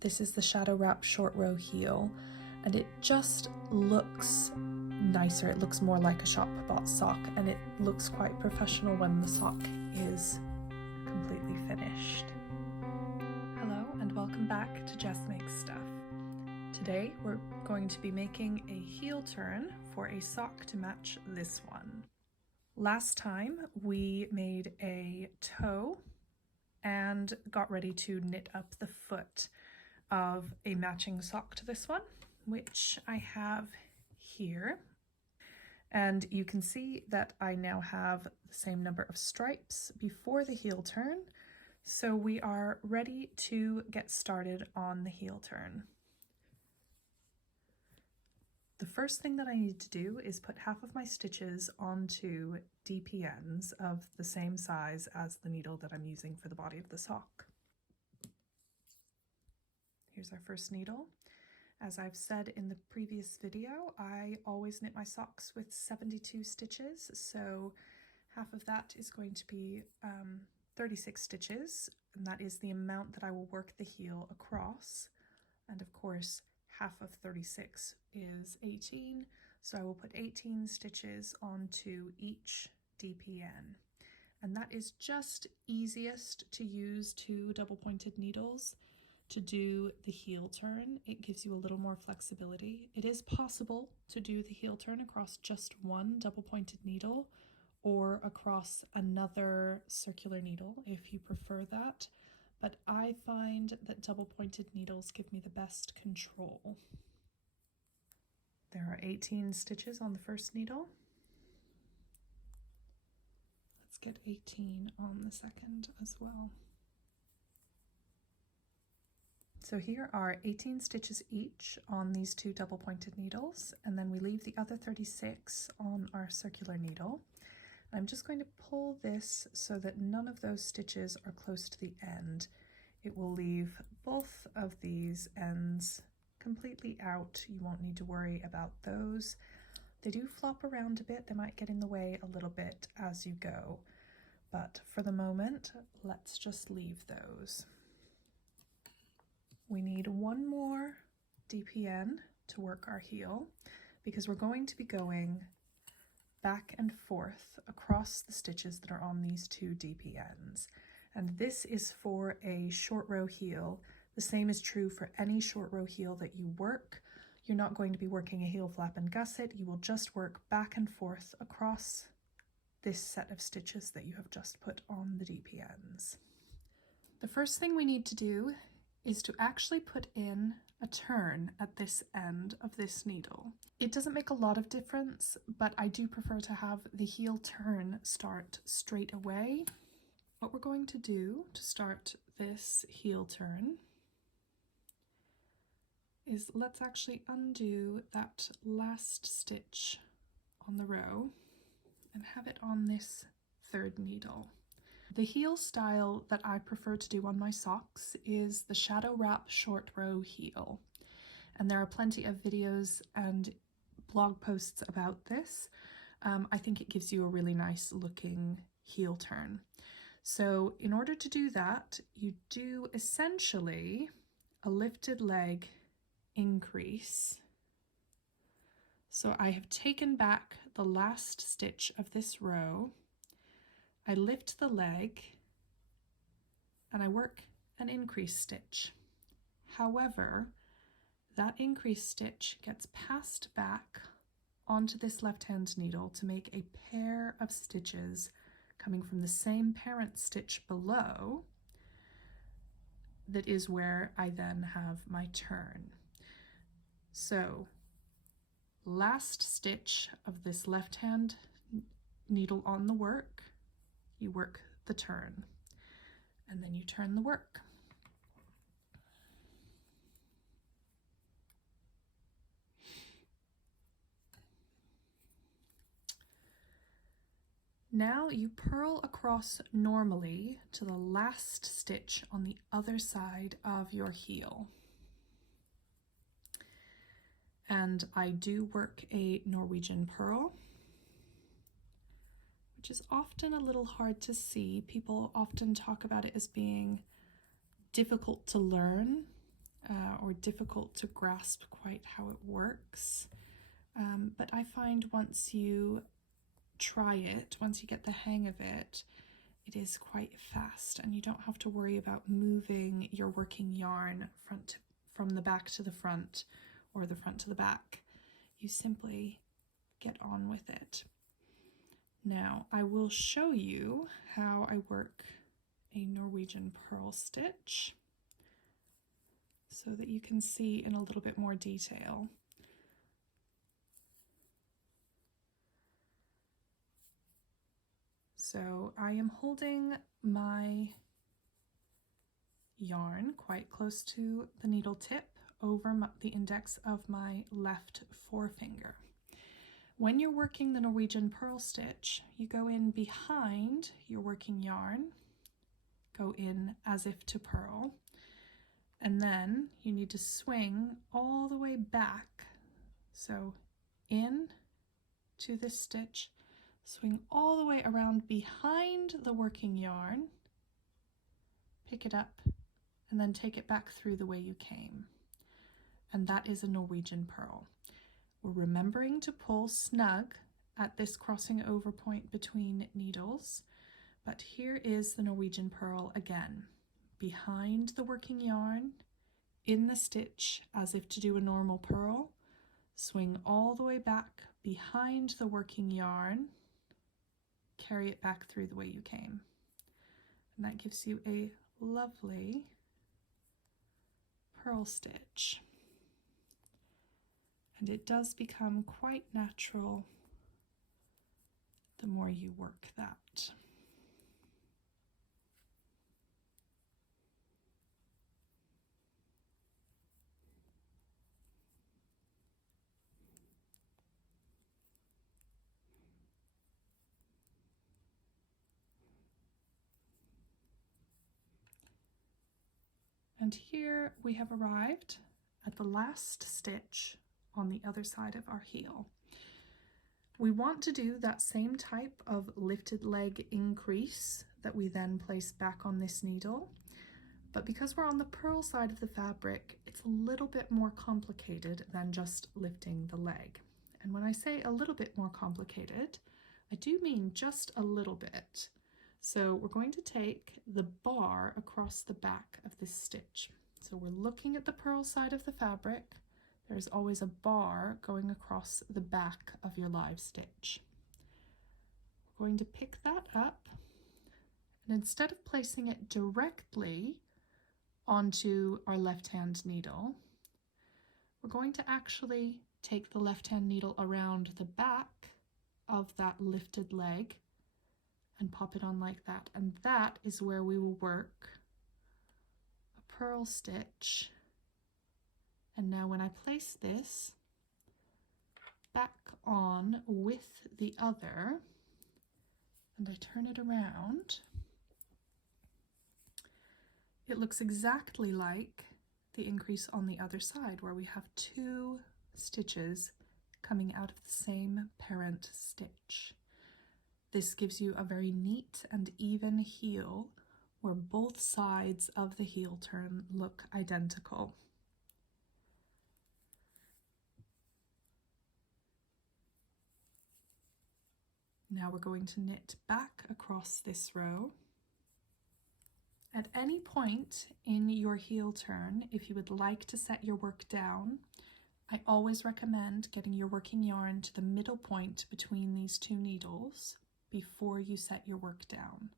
This is the Shadow Wrap short row heel, and it just looks nicer. It looks more like a shop bought sock, and it looks quite professional when the sock is completely finished. Hello and welcome back to Jess Makes Stuff. Today we're going to be making a heel turn for a sock to match this one. Last time we made a toe and got ready to knit up the foot of a matching sock to this one, which I have here. And you can see that I now have the same number of stripes before the heel turn, so we are ready to get started on the heel turn. The first thing that I need to do is put half of my stitches onto DPNs of the same size as the needle that I'm using for the body of the sock. Here's our first needle. As I've said in the previous video, I always knit my socks with 72 stitches, so half of that is going to be 36 stitches, and that is the amount that I will work the heel across. And of course, half of 36 is 18, so I will put 18 stitches onto each DPN. And that is just easiest to use 2 double-pointed needles to do the heel turn. It gives you a little more flexibility. It is possible to do the heel turn across just 1 double-pointed needle or across another circular needle if you prefer that. But I find that double-pointed needles give me the best control. There are 18 stitches on the first needle. Let's get 18 on the second as well. So here are 18 stitches each on these 2 double-pointed needles, and then we leave the other 36 on our circular needle. I'm just going to pull this so that none of those stitches are close to the end. It will leave both of these ends completely out. You won't need to worry about those. They do flop around a bit. They might get in the way a little bit as you go, but for the moment, let's just leave those. We need 1 more DPN to work our heel because we're going to be going back and forth across the stitches that are on these 2 DPNs. And this is for a short row heel. The same is true for any short row heel that you work. You're not going to be working a heel flap and gusset. You will just work back and forth across this set of stitches that you have just put on the DPNs. The first thing we need to do is to actually put in a turn at this end of this needle. It doesn't make a lot of difference, but I do prefer to have the heel turn start straight away. What we're going to do to start this heel turn is let's actually undo that last stitch on the row and have it on this 3rd needle. The heel style that I prefer to do on my socks is the Shadow Wrap short row heel. And there are plenty of videos and blog posts about this. I think it gives you a really nice looking heel turn. So in order to do that, you do essentially a lifted leg increase. So I have taken back the last stitch of this row. I lift the leg and I work an increase stitch. However, that increase stitch gets passed back onto this left-hand needle to make a pair of stitches coming from the same parent stitch below. That is where I then have my turn. So, last stitch of this left-hand needle on the work, you work the turn, and then you turn the work. Now you purl across normally to the last stitch on the other side of your heel. And I do work a Norwegian purl, which is often a little hard to see. People often talk about it as being difficult to learn. or difficult to grasp quite how it works. But I find once you try it, once you get the hang of it, it is quite fast, and you don't have to worry about moving your working yarn from the back to the front or the front to the back. You simply get on with it. Now I will show you how I work a Norwegian purl stitch so that you can see in a little bit more detail. So I am holding my yarn quite close to the needle tip over the index of my left forefinger. When you're working the Norwegian purl stitch, you go in behind your working yarn, go in as if to purl, and then you need to swing all the way back. So in to this stitch, swing all the way around behind the working yarn, pick it up, and then take it back through the way you came. And that is a Norwegian purl. We're remembering to pull snug at this crossing over point between needles, but here is the Norwegian purl again. Behind the working yarn, in the stitch as if to do a normal purl, swing all the way back behind the working yarn, carry it back through the way you came. And that gives you a lovely purl stitch. And it does become quite natural the more you work that. And here we have arrived at the last stitch on the other side of our heel. We want to do that same type of lifted leg increase that we then place back on this needle, but because we're on the purl side of the fabric, it's a little bit more complicated than just lifting the leg. And when I say a little bit more complicated, I do mean just a little bit. So we're going to take the bar across the back of this stitch. So we're looking at the purl side of the fabric. There's always a bar going across the back of your live stitch. We're going to pick that up, and instead of placing it directly onto our left-hand needle, we're going to actually take the left-hand needle around the back of that lifted leg and pop it on like that. And that is where we will work a purl stitch. And now when I place this back on with the other, and I turn it around, it looks exactly like the increase on the other side, where we have two stitches coming out of the same parent stitch. This gives you a very neat and even heel where both sides of the heel turn look identical. Now we're going to knit back across this row. At any point in your heel turn, if you would like to set your work down, I always recommend getting your working yarn to the middle point between these two needles before you set your work down.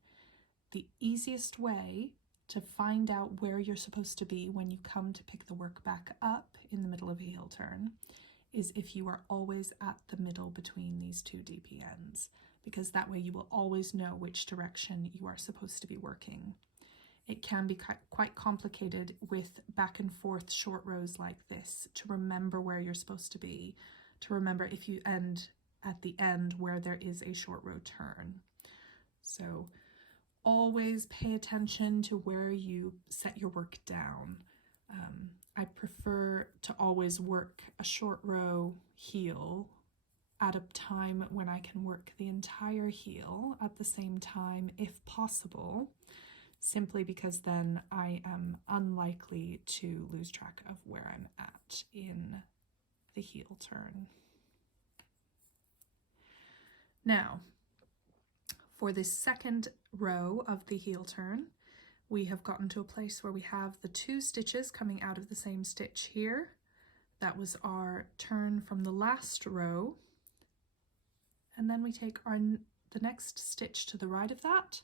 The easiest way to find out where you're supposed to be when you come to pick the work back up in the middle of a heel turn is if you are always at the middle between these two DP ends, because that way you will always know which direction you are supposed to be working. It can be quite complicated with back and forth short rows like this to remember where you're supposed to be, to remember if you end at the end where there is a short row turn. So always pay attention to where you set your work down. I prefer to always work a short row heel at a time when I can work the entire heel at the same time if possible, simply because then I am unlikely to lose track of where I'm at in the heel turn. Now, for the second row of the heel turn, we have gotten to a place where we have the 2 stitches coming out of the same stitch here. That was our turn from the last row. And then we take the next stitch to the right of that,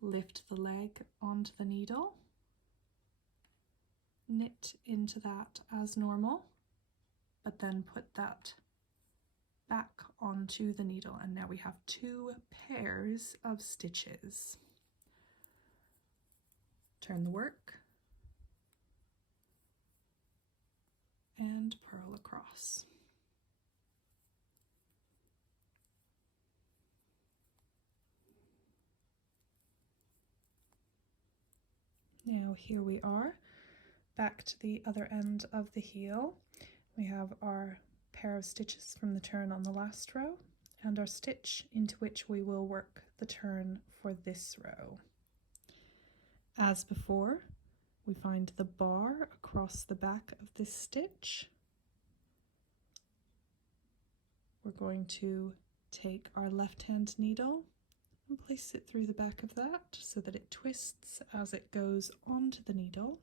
lift the leg onto the needle, knit into that as normal, but then put that back onto the needle, and now we have 2 pairs of stitches. Turn the work and purl across. Now here we are, back to the other end of the heel. We have our pair of stitches from the turn on the last row and our stitch into which we will work the turn for this row. As before, we find the bar across the back of this stitch. We're going to take our left-hand needle and place it through the back of that so that it twists as it goes onto the needle,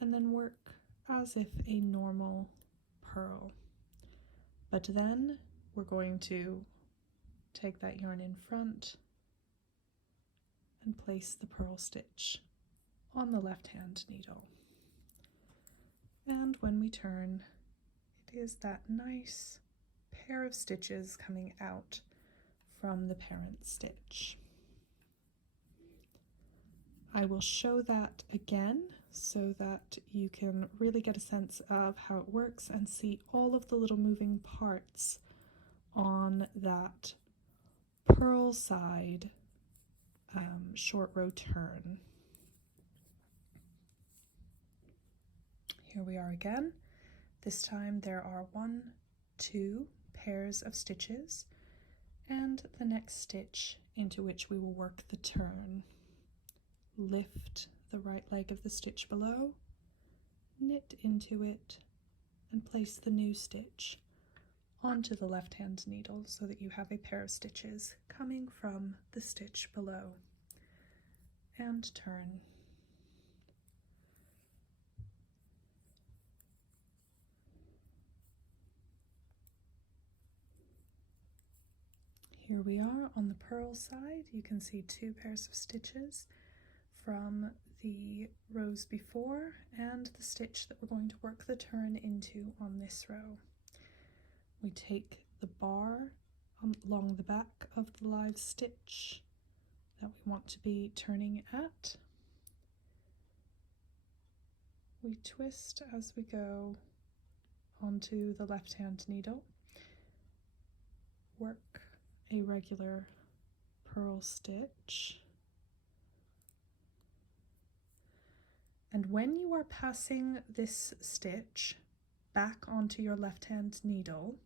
and then work as if a normal purl. But then we're going to take that yarn in front and place the purl stitch on the left-hand needle. And when we turn, it is that nice pair of stitches coming out from the parent stitch. I will show that again so that you can really get a sense of how it works and see all of the little moving parts on that purl side short row turn. Here we are again. This time there are 1, 2 pairs of stitches and the next stitch into which we will work the turn. Lift the right leg of the stitch below, knit into it, and place the new stitch onto the left-hand needle so that you have a pair of stitches coming from the stitch below, and turn. Here we are on the purl side. You can see 2 pairs of stitches from the rows before and the stitch that we're going to work the turn into on this row. We take the bar along the back of the live stitch that we want to be turning at. We twist as we go onto the left-hand needle, work a regular purl stitch, and when you are passing this stitch back onto your left-hand needle,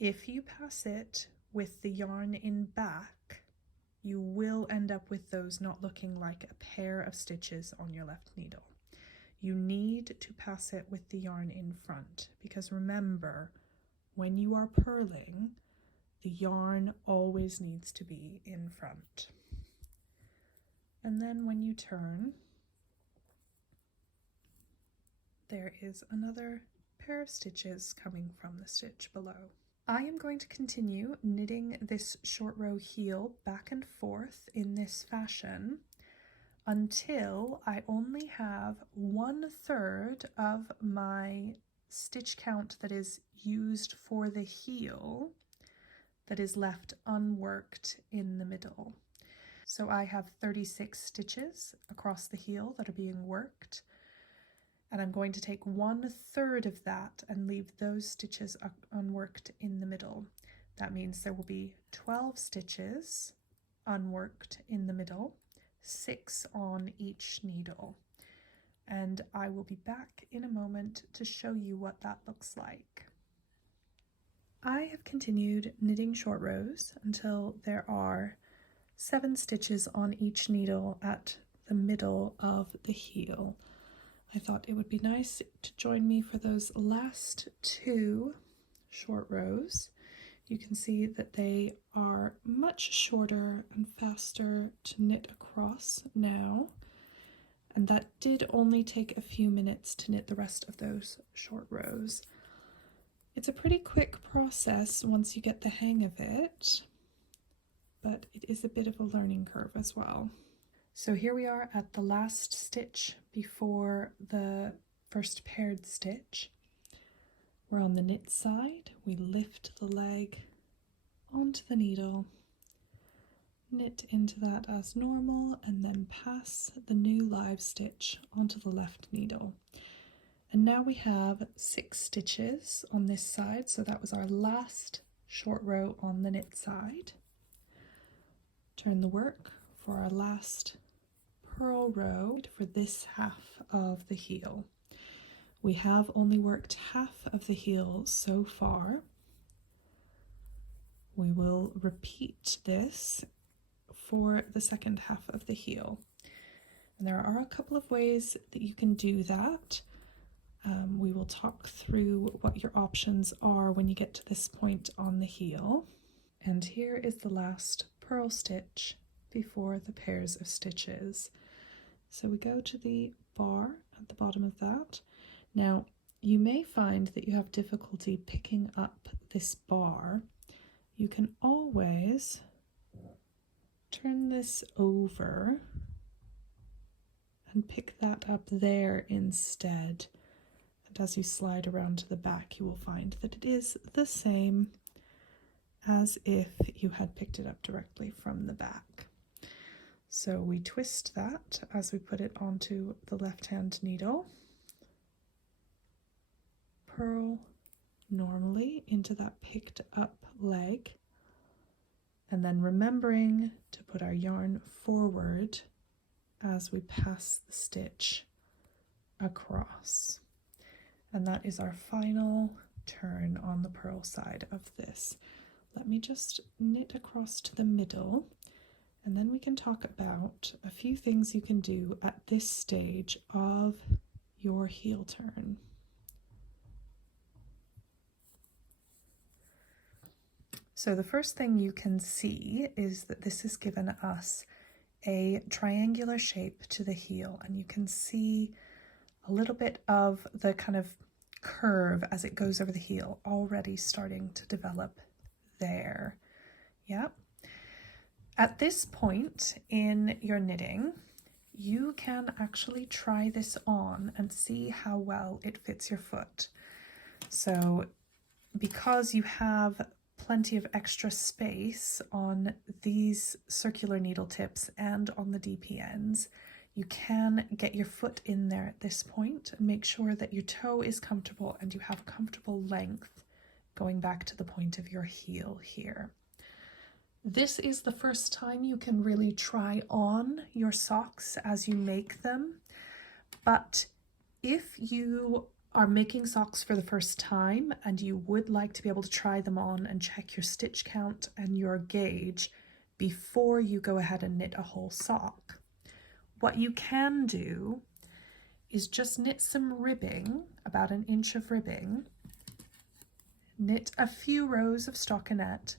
if you pass it with the yarn in back, you will end up with those not looking like a pair of stitches on your left needle. You need to pass it with the yarn in front, because remember, when you are purling, the yarn always needs to be in front. And then when you turn, there is another pair of stitches coming from the stitch below. I am going to continue knitting this short row heel back and forth in this fashion until I only have 1/3 of my stitch count that is used for the heel that is left unworked in the middle. So I have 36 stitches across the heel that are being worked, and I'm going to take 1/3 of that and leave those stitches unworked in the middle. That means there will be 12 stitches unworked in the middle, 6 on each needle. And I will be back in a moment to show you what that looks like. I have continued knitting short rows until there are 7 stitches on each needle at the middle of the heel. I thought it would be nice to join me for those last 2 short rows. You can see that they are much shorter and faster to knit across now, and that did only take a few minutes to knit the rest of those short rows. It's a pretty quick process once you get the hang of it, but it is a bit of a learning curve as well. So here we are at the last stitch before the first paired stitch. We're on the knit side, we lift the leg onto the needle, knit into that as normal, and then pass the new live stitch onto the left needle. And now we have 6 stitches on this side, so that was our last short row on the knit side. Turn the work for our last purl row for this half of the heel. We have only worked half of the heel so far. We will repeat this for the second half of the heel. And there are a couple of ways that you can do that. We will talk through what your options are when you get to this point on the heel. And here is the last purl stitch before the pairs of stitches. So we go to the bar at the bottom of that. Now, you may find that you have difficulty picking up this bar. You can always turn this over and pick that up there instead. And as you slide around to the back, you will find that it is the same as if you had picked it up directly from the back. So we twist that as we put it onto the left-hand needle, purl normally into that picked up leg, and then remembering to put our yarn forward as we pass the stitch across. And that is our final turn on the purl side of this. Let me just knit across to the middle, and then we can talk about a few things you can do at this stage of your heel turn. So the first thing you can see is that this has given us a triangular shape to the heel, and you can see a little bit of the kind of curve as it goes over the heel already starting to develop there. Yeah. At this point in your knitting, you can actually try this on and see how well it fits your foot. So because you have plenty of extra space on these circular needle tips and on the DPNs, you can get your foot in there at this point and make sure that your toe is comfortable and you have comfortable length going back to the point of your heel here. This is the first time you can really try on your socks as you make them, but if you are making socks for the first time and you would like to be able to try them on and check your stitch count and your gauge before you go ahead and knit a whole sock, what you can do is just knit some ribbing, about 1 inch of ribbing, knit a few rows of stockinette,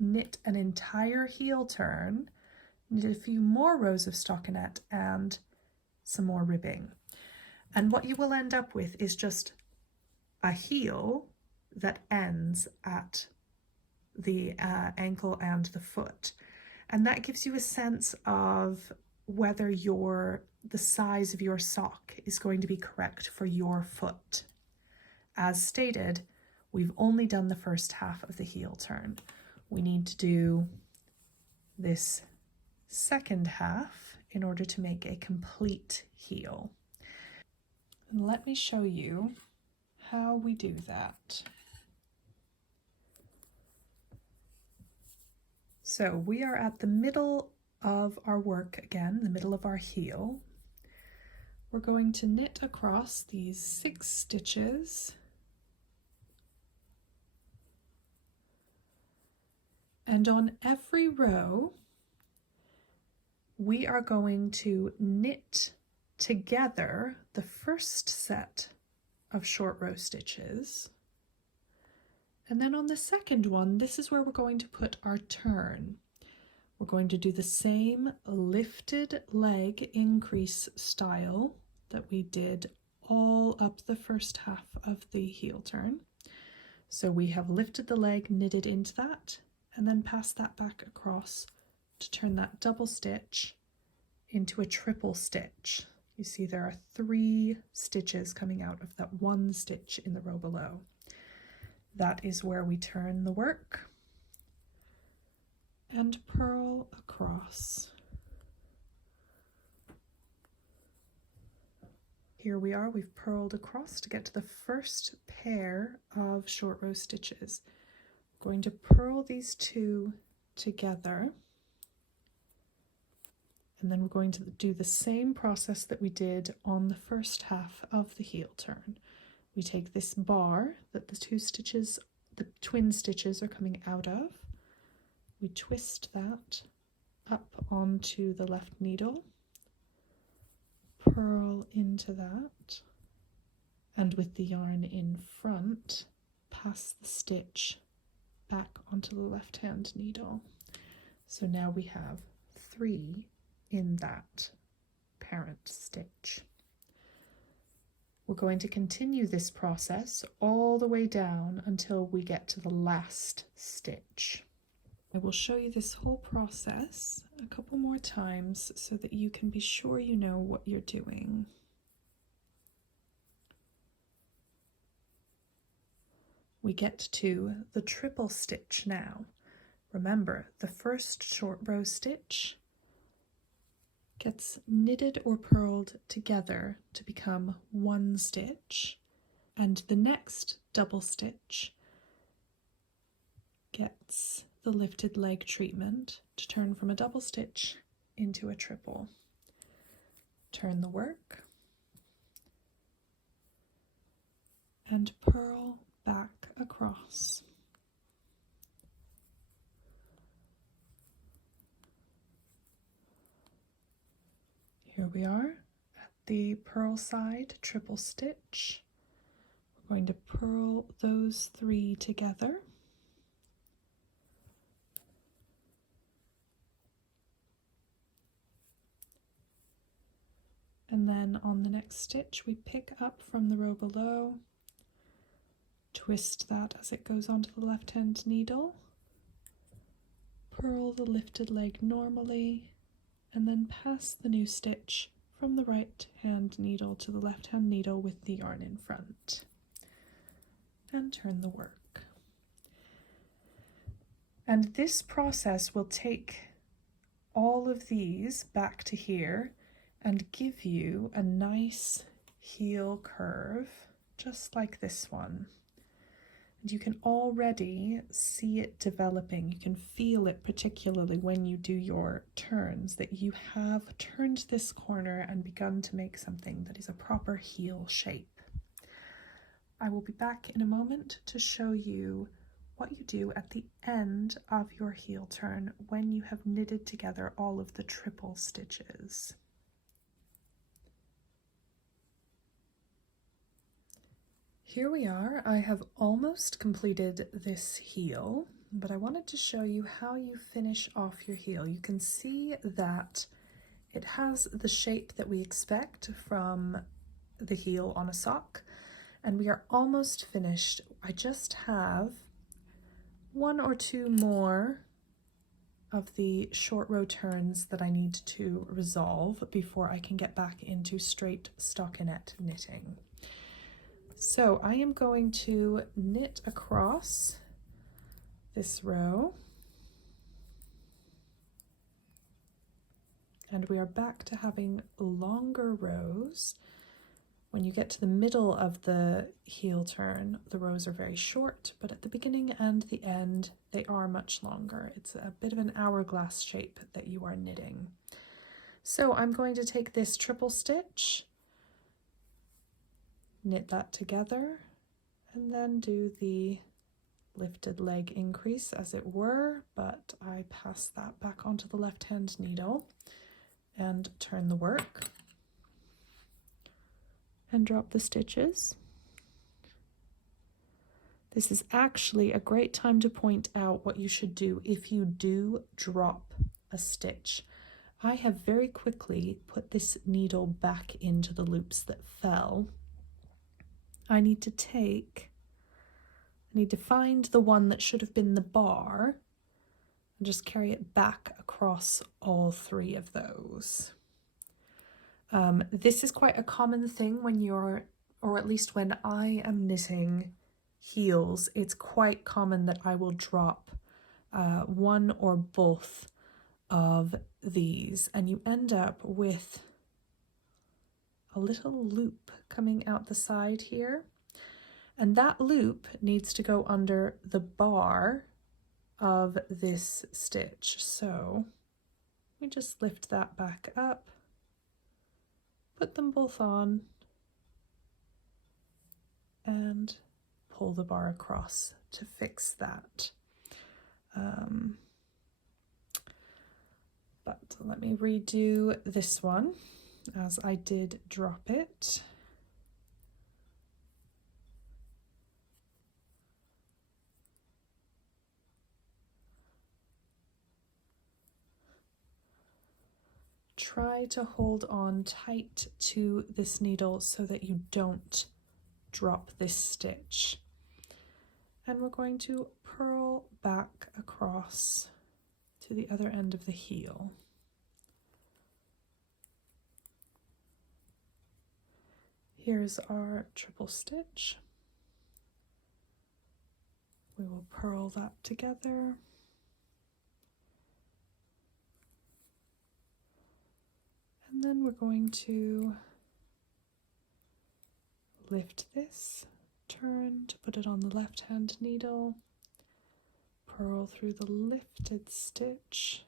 knit an entire heel turn, knit a few more rows of stockinette and some more ribbing. And what you will end up with is just a heel that ends at the ankle and the foot. And that gives you a sense of whether the size of your sock is going to be correct for your foot. As stated, we've only done the first half of the heel turn. We need to do this second half in order to make a complete heel. And let me show you how we do that. So we are at the middle of our work again, the middle of our heel. We're going to knit across these 6 stitches. And on every row, we are going to knit together the first set of short row stitches, and then on the second one, this is where we're going to put our turn. We're going to do the same lifted leg increase style that we did all up the first half of the heel turn. So we have lifted the leg, knitted into that, and then passed that back across to turn that double stitch into a triple stitch. You see there are 3 stitches coming out of that 1 stitch in the row below. That is where we turn the work and purl across. Here we are, we've purled across to get to the first pair of short row stitches. We're going to purl these 2 together, and then we're going to do the same process that we did on the first half of the heel turn. We take this bar that the 2 stitches, the twin stitches are coming out of, we twist that up onto the left needle, purl into that, and with the yarn in front, pass the stitch back onto the left hand needle. So now we have 3 in that parent stitch. We're going to continue this process all the way down until we get to the last stitch. I will show you this whole process a couple more times so that you can be sure you know what you're doing. We get to the triple stitch now. Remember, the first short row stitch gets knitted or purled together to become 1 stitch, and the next double stitch gets the lifted leg treatment to turn from a double stitch into a triple. Turn the work and purl back across. Here we are at the purl side triple stitch. We're going to purl those 3 together. And then on the next stitch, we pick up from the row below, twist that as it goes onto the left hand needle, purl the lifted leg normally, and then pass the new stitch from the right hand needle to the left hand needle with the yarn in front, and turn the work. And this process will take all of these back to here and give you a nice heel curve, just like this one. And you can already see it developing. You can feel it, particularly when you do your turns, that you have turned this corner and begun to make something that is a proper heel shape. I will be back in a moment to show you what you do at the end of your heel turn when you have knitted together all of the triple stitches. Here we are. I have almost completed this heel, but I wanted to show you how you finish off your heel. You can see that it has the shape that we expect from the heel on a sock, and we are almost finished. I just have 1 or 2 more of the short row turns that I need to resolve before I can get back into straight stockinette knitting. So I am going to knit across this row, and we are back to having longer rows. When you get to the middle of the heel turn, the rows are very short, but at the beginning and the end, they are much longer. It's a bit of an hourglass shape that you are knitting. So I'm going to take this triple stitch, knit that together, and then do the lifted leg increase as it were, but I pass that back onto the left hand needle, and turn the work and drop the stitches. This is actually a great time to point out what you should do if you do drop a stitch. I have very quickly put this needle back into the loops that fell. I need to find the one that should have been the bar and just carry it back across all three of those. This is quite a common thing when you're, or at least when I am knitting heels, it's quite common that I will drop one or both of these, and you end up with a little loop coming out the side here, and that loop needs to go under the bar of this stitch. So we just lift that back up, put them both on, and pull the bar across to fix that. But let me redo this one as I did drop it. Try to hold on tight to this needle so that you don't drop this stitch. And we're going to purl back across to the other end of the heel. Here's our triple stitch. We will purl that together. And then we're going to lift this, turn to put it on the left-hand needle, purl through the lifted stitch,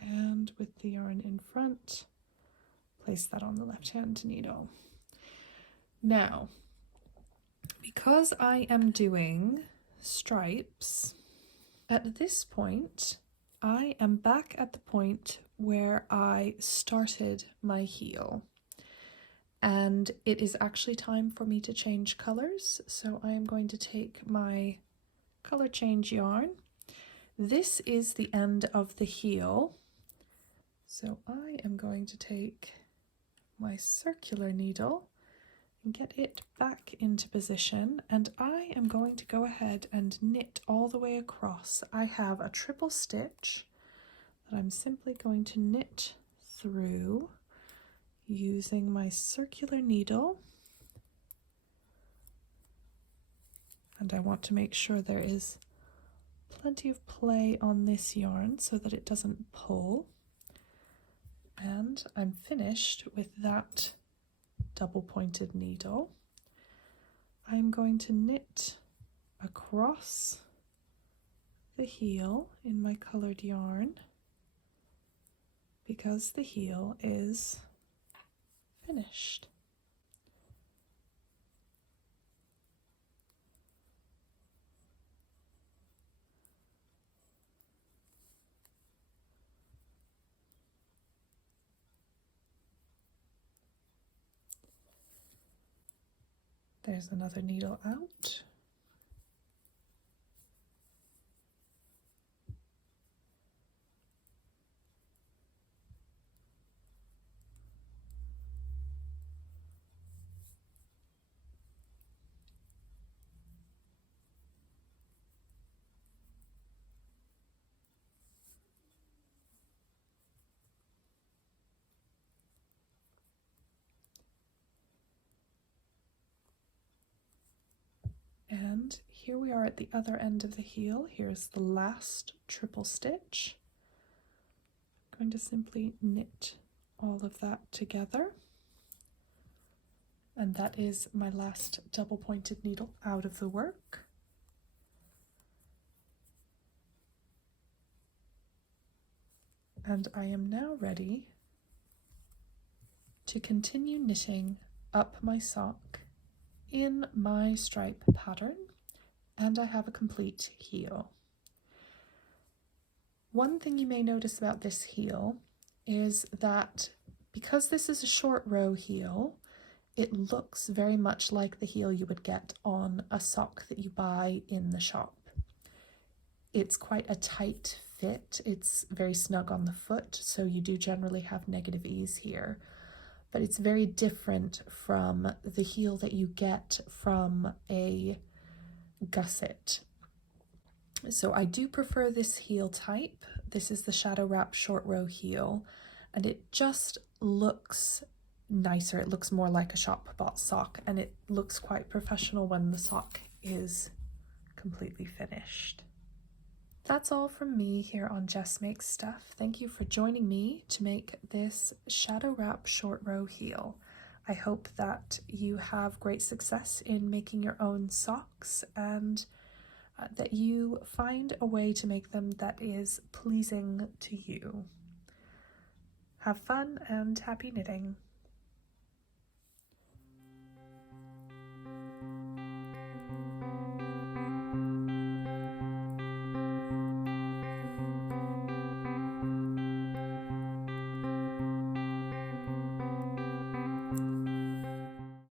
and with the yarn in front, place that on the left-hand needle. Now, because I am doing stripes, at this point, I am back at the point where I started my heel. And it is actually time for me to change colors. So I am going to take my color change yarn. This is the end of the heel. So I am going to take my circular needle and get it back into position, and I am going to go ahead and knit all the way across. I have a triple stitch that I'm simply going to knit through using my circular needle, and I want to make sure there is plenty of play on this yarn so that it doesn't pull. And I'm finished with that double pointed needle. I'm going to knit across the heel in my colored yarn because the heel is finished. There's another needle out. And here we are at the other end of the heel. Here's the last triple stitch. I'm going to simply knit all of that together. And that is my last double pointed needle out of the work. And I am now ready to continue knitting up my sock in my stripe pattern, and I have a complete heel. One thing you may notice about this heel is that because this is a short row heel, it looks very much like the heel you would get on a sock that you buy in the shop. It's quite a tight fit, it's very snug on the foot, so you do generally have negative ease here. But it's very different from the heel that you get from a gusset. So I do prefer this heel type. This is the Shadow Wrap short row heel, and it just looks nicer. It looks more like a shop bought sock, and it looks quite professional when the sock is completely finished. That's all from me here on Jess Makes Stuff. Thank you for joining me to make this Shadow Wrap short row heel. I hope that you have great success in making your own socks, and that you find a way to make them that is pleasing to you. Have fun and happy knitting.